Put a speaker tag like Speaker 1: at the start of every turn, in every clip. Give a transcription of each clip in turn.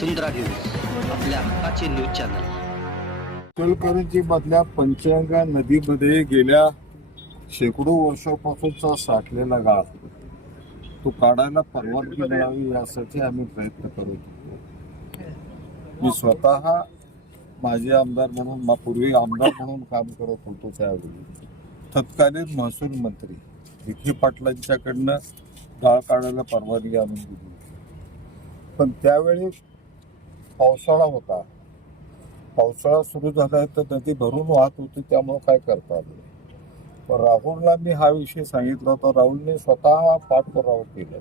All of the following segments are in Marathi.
Speaker 1: वसुंधरा न्यूज आपल्या हक्काचे न्यूज चॅनल.
Speaker 2: मधल्या पंचगंगा नदीमध्ये गेल्या शेकडो वर्षापासूनचा साठलेला गाळ. तो काढायला परवानगी मिळावी यासाठी आम्ही प्रयत्न करत होतो मी स्वतः माजी आमदार म्हणून पूर्वी आमदार म्हणून काम करत होतो त्यावेळी. तत्कालीन महसूल मंत्री विखे पाटलांच्याकडनं गाळ काढायला परवानगी आणून दिली. पण त्यावेळी पावसाळा होता. पावसाळा सुरू झाला तर नदी भरून वाहत होती त्यामुळे काय करता आलं? पण राहुलला मी हा विषय सांगितला होता. राहुलने स्वतः पाठपुरावा केला.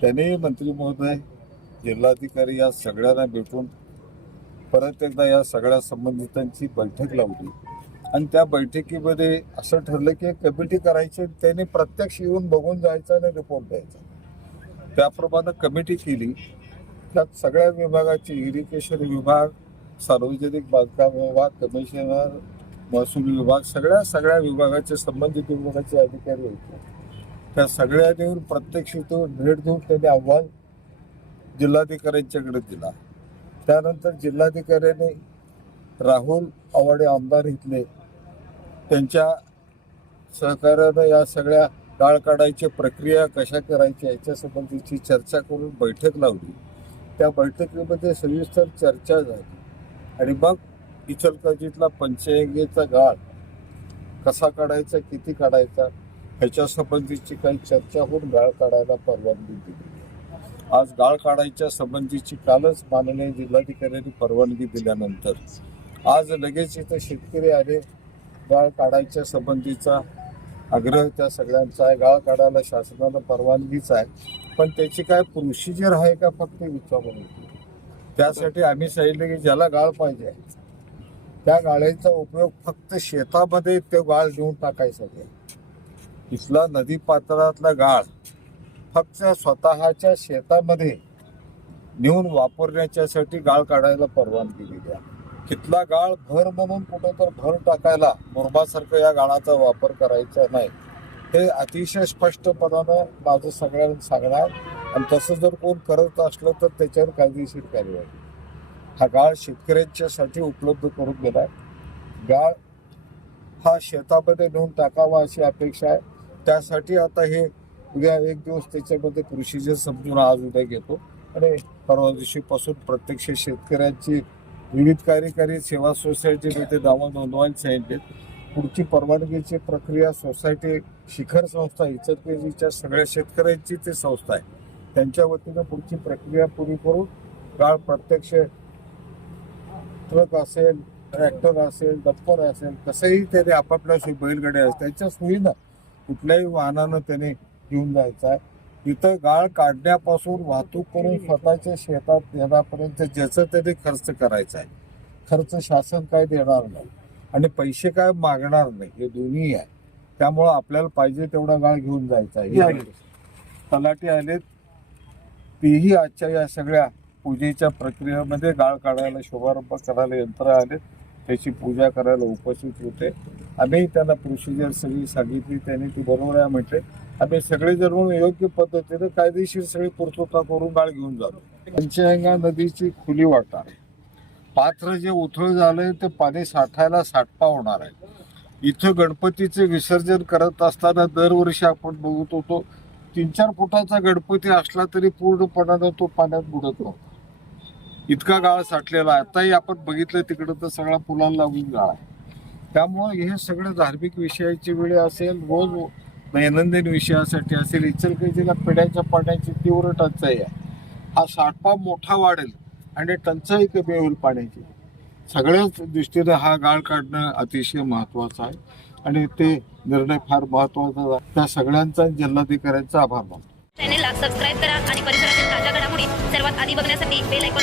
Speaker 2: त्याने मंत्री महोदय जिल्हाधिकारी या सगळ्यांना भेटून परत एकदा या सगळ्या संबंधितांची बैठक लावली. आणि त्या बैठकीमध्ये असं ठरलं की कमिटी करायची त्यांनी प्रत्यक्ष येऊन बघून जायचं आणि रिपोर्ट द्यायचा. त्याप्रमाणे कमिटी केली. त्यात सगळ्या विभागाची इरिगेशन विभाग सार्वजनिक बांधकाम विभाग कमिशनर महसूल विभाग सगळ्या सगळ्या विभागाचे संबंधित विभागाचे अधिकारी होते. त्या सगळ्यांनी देऊन प्रत्यक्ष तो भेट देऊन त्यांनी अहवाल जिल्हाधिकाऱ्यांच्याकडे दिला. त्यानंतर जिल्हाधिकाऱ्याने राहुल आवाडे आमदार इथले त्यांच्या सहकार्यानं या सगळ्या डाळ काढायची प्रक्रिया कशा करायच्या याच्या संबंधीची चर्चा करून बैठक लावली. त्या बैठकीमध्ये सविस्तर चर्चा झाली. आणि मग इचलकरंजीतला पंचगंगेचा गाळ कसा काढायचा किती काढायचा ह्याच्यासंबंधीची काही चर्चा होऊन गाळ काढायला परवानगी दिली. आज गाळ काढायच्या संबंधीची कालच माननीय जिल्हाधिकाऱ्यांनी परवानगी दिल्यानंतर आज लगेच इथं शेतकरी आले गाळ काढायच्या संबंधीचा आग्रह त्या सगळ्यांचा आहे. गाळ काढायला शासनानं परवानगीच आहे. पण त्याची काय प्रोसिजर आहे का फक्त विचारून? त्यासाठी आम्ही सांगितलं की ज्याला गाळ पाहिजे त्या गाळ्यांचा उपयोग फक्त शेतामध्ये ते गाळ घेऊन टाकायसाठी इथला नदी पात्रातला गाळ फक्त स्वतःच्या शेतामध्ये नेऊन वापरण्याच्यासाठी गाळ काढायला परवानगी दिली आहे. तिथला गाळ भर म्हणून कुठं तर भर टाकायला मुरबासारखं या गाळाचा वापर करायचा नाही. हे अतिशय स्पष्टपणानं माझं सगळ्यांना सांगणार. आणि तसं जर कोण करत असलं तर त्याच्यावर कायदेशीर कार्यवाही हा गाळ शेतकऱ्यांच्यासाठी उपलब्ध करून दिलाय गाळ हा शेतामध्ये नेऊन टाकावा अशी अपेक्षा आहे. त्यासाठी आता हे उद्या एक दिवस त्याच्यामध्ये प्रोसिजर समजून आज उद्या घेतो. आणि परवा दिवशीपासून प्रत्यक्ष शेतकऱ्यांची विविध कार्यकारी सेवा सोसायटीने ते दावा नोंदवायला सांगितले पुढची परवानगीची प्रक्रिया सोसायटी शिखर संस्था इचलकरंजीच्या सगळ्या शेतकऱ्यांची ती संस्था आहे. त्यांच्या वतीनं पुढची प्रक्रिया पुरी करून काळ प्रत्यक्ष ट्रक असेल ट्रॅक्टर असेल डप्पर असेल कसंही त्याने आपापल्या सोयी असतात त्यांच्या सुविधा कुठल्याही वाहनानं त्याने घेऊन जायचं आहे. इथं गाळ काढण्यापासून वाहतूक करून स्वतःच्या शेतात येण्यापर्यंत ज्याचं त्याने खर्च करायचा आहे. खर्च शासन काय देणार नाही आणि पैसे काय मागणार नाही हे दोन्ही आहे. त्यामुळं आपल्याला पाहिजे तेवढा गाळ घेऊन जायचा आहे. तलाठी आलेत. तीही आजच्या या सगळ्या पूजेच्या प्रक्रियेमध्ये गाळ काढायला शुभारंभ करायला यंत्र आले त्याची पूजा करायला उपस्थित होते. आम्ही त्यांना प्रोसिजर सगळी सांगितली. त्यांनी ती बरोबर आहे म्हटले. आम्ही सगळे जर म्हणून योग्य पद्धतीने कायदेशीर सगळी पूर्तता करून गाळ घेऊन जातो. पंचगंगा नदीची खुली वाटा. पात्र जे उथळ झालंय ते पाणी साठायला साठपा होणार आहे. इथं गणपतीचे विसर्जन करत असताना दरवर्षी आपण बघत होतो तीन चार फुटाचा गणपती असला तरी पूर्णपणानं तो पाण्यात बुडत नव्हता. इतका गाळ साठलेला आहे. आताही आपण बघितलं तिकडं तर सगळा पुलाला लागून गाळ आहे. त्यामुळं हे सगळं धार्मिक विषयाची वेळ असेल रोज दैनंदिन विषयासाठी असेल इचलकरंजीला पिण्याच्या पाण्याची तीव्र टंचाई आहे. हा साठपा मोठा वाढेल आणि टंचाई कमी होईल पाण्याची. सगळ्याच दृष्टीनं हा गाळ काढणं अतिशय महत्वाचं आहे आणि ते निर्णय फार महत्त्वाचा त्या सगळ्यांचा जिल्हाधिकाऱ्यांचा आभार मानतो.
Speaker 3: चॅनेलला सबस्क्राईब करा आणि परिसरातील ताज्या घडामोडी सर्वात आधी बघण्यासाठी बेल ऐकून